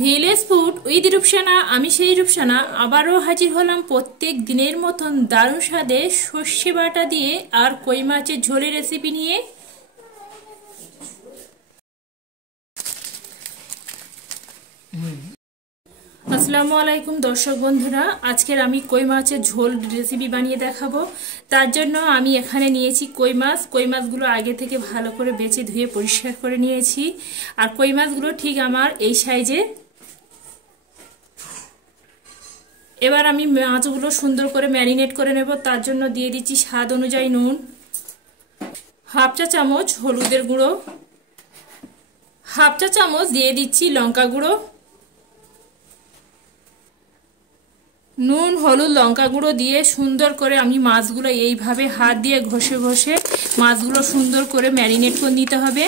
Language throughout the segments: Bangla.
Village food with Rupsana. আমি সেই রূপসানা আবারও হাজির হলাম প্রত্যেক দিনের মতন দারুণ স্বাদে সর্ষে বাটা দিয়ে আর কই মাছের ঝোলের রেসিপি নিয়ে। আসসালামু আলাইকুম দর্শক বন্ধুরা, আজকের আমি কই মাছের ঝোল রেসিপি বানিয়ে দেখাবো। তার জন্য আমি এখানে নিয়েছি কই মাছ। কই মাছগুলো আগে থেকে ভালো করে বেছে ধুয়ে পরিষ্কার করে নিয়েছি। আর কই মাছগুলো ঠিক আমার এই সাইজে। এবার আমি মাছগুলো সুন্দর করে ম্যারিনেট করে নেব। তার জন্য দিয়ে দিচ্ছি স্বাদ অনুযায়ী নুন, হাফ চা চামচ হলুদের গুঁড়ো, হাফ চা চামচ দিয়ে দিচ্ছি লঙ্কা গুঁড়ো। নুন, হলুদ, লঙ্কা গুঁড়ো দিয়ে সুন্দর করে আমি মাছগুলো এইভাবে হাত দিয়ে ঘষে ঘষে মাছগুলো সুন্দর করে ম্যারিনেট করে নিতে হবে।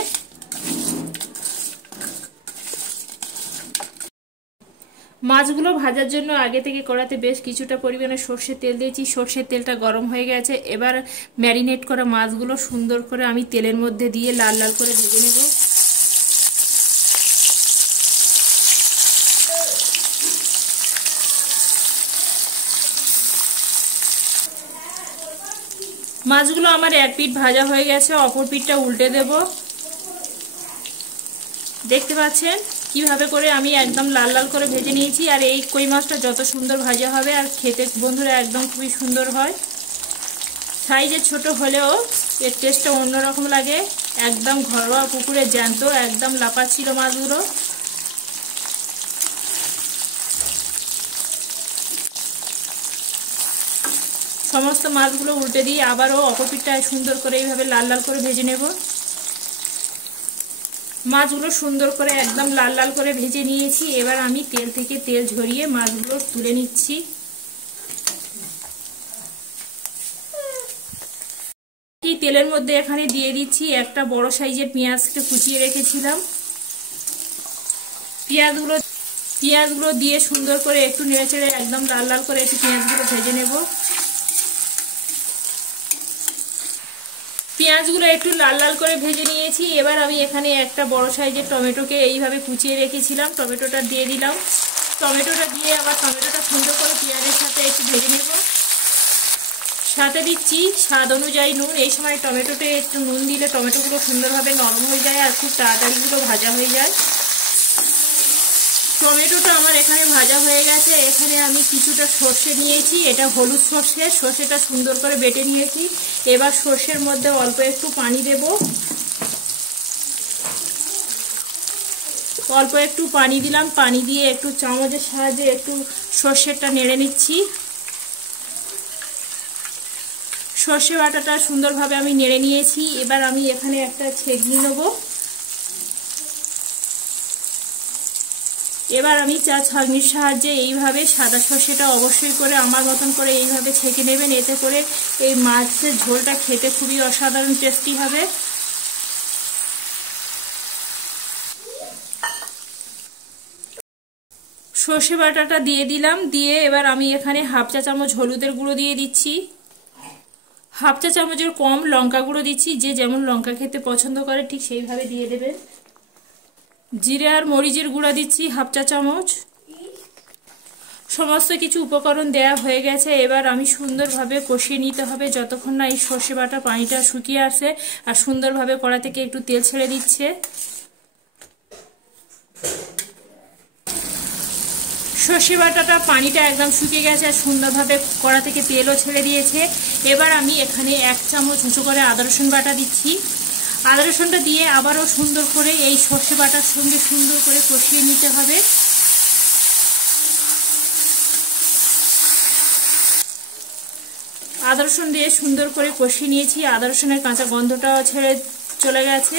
মাছগুলো ভাজার জন্য আগে থেকে কড়াতে বেশ কিছুটা পরিমাণে সর্ষের তেল দিয়েছি। সর্ষের তেলটা গরম হয়ে গেছে। এবার ম্যারিনেট করা মাছগুলো সুন্দর করে আমি তেলের মধ্যে দিয়ে লাল লাল করে ভেজে নেব। মাছগুলো আমার এক পিঠ ভাজা হয়ে গেছে, অপর পিঠটা উল্টে দেব। দেখতে পাচ্ছেন কিভাবে করে আমি একদম লাল লাল করে ভেজে নিয়েছি। আর এই কই মাছটা যত সুন্দর ভাজা হবে আর খেতে বন্ধুরা একদম খুবই সুন্দর হয়। সাইজে ছোট হলেও এর টেস্টটা অন্যরকম লাগে। একদম ঘরোয়া পুকুরে জ্যান্ত একদম লাফাচ্ছিল মাছগুলো। সমস্ত মাছগুলো উল্টে দিয়ে আবারও অপর পিঠটা সুন্দর করে এইভাবে লাল লাল করে ভেজে নেব। মাছগুলো সুন্দর করে একদম লাল লাল করে ভেজে নিয়েছি। এবার আমি তেল থেকে তেল ঝরিয়ে মাছগুলো তুলে নিচ্ছি। এই তেলের মধ্যে এখানে দিয়ে দিচ্ছি একটা বড় সাইজের পেঁয়াজকে কুচিয়ে রেখেছিলাম। পেঁয়াজগুলো দিয়ে সুন্দর করে একটু নেড়েচেড়ে একদম লাল লাল করে একটু পেঁয়াজগুলো ভেজে নেব। পেঁয়াজগুলো একটু লাল লাল করে ভেজে নিয়েছি। এবার আমি এখানে একটা বড় সাইজের টমেটোকে এইভাবে কুচিয়ে রেখেছিলাম, টমেটোটা দিয়ে দিলাম। টমেটোটা দিয়ে আবার টমেটোটা সুন্দর করে পেঁয়াজের সাথে একটু ভেজে নেব। সাথে দিচ্ছি স্বাদ অনুযায়ী নুন। এই সময় টমেটোতে একটু নুন দিলে টমেটোগুলো সুন্দরভাবে নরম হয়ে যায় আর খুব তাড়াতাড়িগুলো ভাজা হয়ে যায়। টমেটোটা আমার এখানে ভাজা হয়ে গেছে। এখানে আমি কিছুটা সর্ষে নিয়েছি, এটা হলুদ সর্ষে। সর্ষেটা সুন্দর করে বেটে নিয়েছি। এবার সর্ষের মধ্যে অল্প একটু পানি দেব। অল্প একটু পানি দিলাম। পানি দিয়ে একটু চামচের সাহায্যে একটু সর্ষেটা নেড়ে নিচ্ছি। সর্ষে বাটাটা সুন্দরভাবে আমি নেড়ে নিয়েছি। এবার আমি এখানে একটা ছেঁকনি নেব। এবার আমি চা ছাঁকনির সাহায্যে এইভাবে সাদা সর্ষেটা অবশ্যই করে আমার মতন করে এইভাবে ছেঁকে নেবেন। এতে করে এই মাছের ঝোলটা খেতে খুবই অসাধারণ টেস্টি হবে। সর্ষে বাটাটা দিয়ে দিলাম। দিয়ে এবার আমি এখানে হাফ চা চামচ হলুদের গুঁড়ো দিয়ে দিচ্ছি, হাফ চা চামচের কম লঙ্কা গুঁড়ো দিচ্ছি। যে যেমন লঙ্কা খেতে পছন্দ করে ঠিক সেইভাবে দিয়ে দেবেন। জিরে আর মরিচের গুঁড়া দিচ্ছি হাফ চা চামচ। সমস্ত কিছু উপকরণ দেয়া হয়ে গেছে। এবার আমি সুন্দরভাবে কষিয়ে নিতে হবে যতক্ষণ না এই সর্ষে বাটা পানিটা শুকিয়ে আসে আর সুন্দরভাবে কড়া থেকে একটু তেল ছেড়ে দিচ্ছে। সর্ষে বাটাটা পানিটা একদম শুকিয়ে গেছে আর সুন্দরভাবে কড়া থেকে তেলও ছেড়ে দিয়েছে। এবার আমি এখানে এক চামচ উঁচু করে আদা রসুন বাটা দিচ্ছি। আদা রসুনটা দিয়ে আবারও সুন্দর করে এই সর্ষে বাটার সঙ্গে সুন্দর করে কষিয়ে নিতে হবে। আদা রসুন দিয়ে সুন্দর করে কষিয়ে নিয়েছি। আদা রসুনের কাঁচা গন্ধটাও ছেড়ে চলে গেছে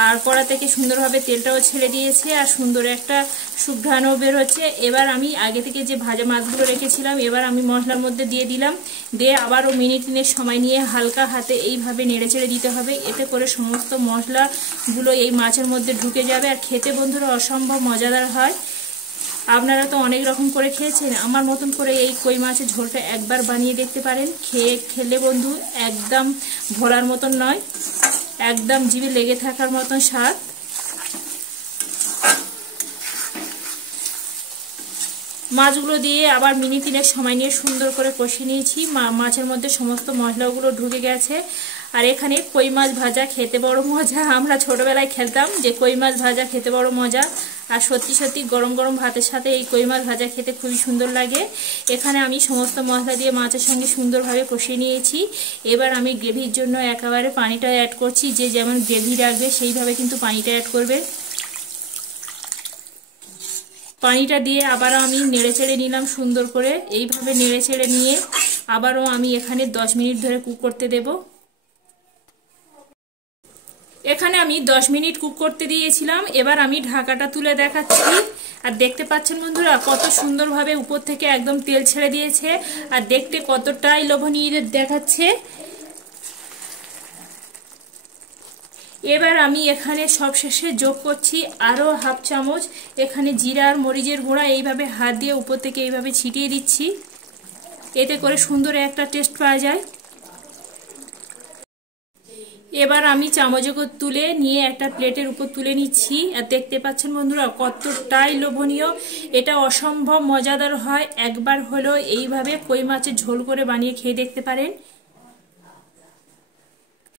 আর কড়া থেকে সুন্দরভাবে তেলটাও ছেড়ে দিয়েছে আর সুন্দর একটা সুঘ্রাণও বের হচ্ছে। এবার আমি আগে থেকে যে ভাজা মাছগুলো রেখেছিলাম এবার আমি মশলার মধ্যে দিয়ে দিলাম। দিয়ে আবারও মিনিট সময় নিয়ে হালকা হাতে এইভাবে নেড়েচেড়ে দিতে হবে। এতে করে সমস্ত মশলাগুলো এই মাছের মধ্যে ঢুকে যাবে আর খেতে বন্ধুরা অসম্ভব মজাদার হয়। আপনারা তো অনেক রকম করে খেয়েছেন, আমার মতন করে এই কই মাছের ঝোলটা একবার বানিয়ে দেখতে পারেন। খেলে বন্ধু একদম ভোলার মতন নয়, একদম জিভে লেগে থাকার মতন স্বাদ। মাছগুলো দিয়ে আবার মিনিট 3 সময় নিয়ে সুন্দর করে কষিয়ে নিয়েছি। মাছের মধ্যে সমস্ত মশলাগুলো ঢুকে গেছে। আর এখানে কই মাছ ভাজা খেতে বড় মজা। আমরা ছোটবেলায় খেলতাম যে কই মাছ ভাজা খেতে বড় মজা। আর সত্যি সত্যি গরম গরম ভাতের সাথে এই কই মাছ ভাজা খেতে খুবই সুন্দর লাগে। এখানে আমি সমস্ত মশলা দিয়ে মাছের সঙ্গে সুন্দরভাবে কষিয়ে নিয়েছি। এবার আমি গ্রেভির জন্য একেবারে পানিটা অ্যাড করছি। যে যেমন গ্রেভি রাখবে সেইভাবে কিন্তু পানিটা অ্যাড করবে। পানিটা দিয়ে আবারও আমি নেড়ে চেড়ে নিলাম সুন্দর করে। এইভাবে নেড়ে চেড়ে নিয়ে আবারও আমি এখানে 10 মিনিট ধরে কুক করতে দেব। এখানে আমি 10 মিনিট কুক করতে দিয়েছিলাম। এবার আমি ঢাকাটা তুলে দেখাচ্ছি। আর দেখতে পাচ্ছেন বন্ধুরা কত সুন্দরভাবে উপর থেকে একদম তেল ছেড়ে দিয়েছে। আর দেখতে কতটাই লোভনীয় দেখাচ্ছে। এবার আমি এখানে সবশেষে যোগ করছি আরও হাফ চামচ এখানে জিরা আর মরিচের গুঁড়া। এইভাবে হাত দিয়ে উপর থেকে এইভাবে ছিটিয়ে দিচ্ছি। এতে করে সুন্দর একটা টেস্ট পাওয়া যায়। এবার আমি চামচে করে তুলে নিয়ে একটা প্লেটের উপর তুলে নিচ্ছি। আর দেখতে পাচ্ছেন বন্ধুরা কতটাই লোভনীয়। এটা অসম্ভব মজাদার হয়। একবার হলো এইভাবে কই মাছের ঝোল করে বানিয়ে খেয়ে দেখতে পারেন।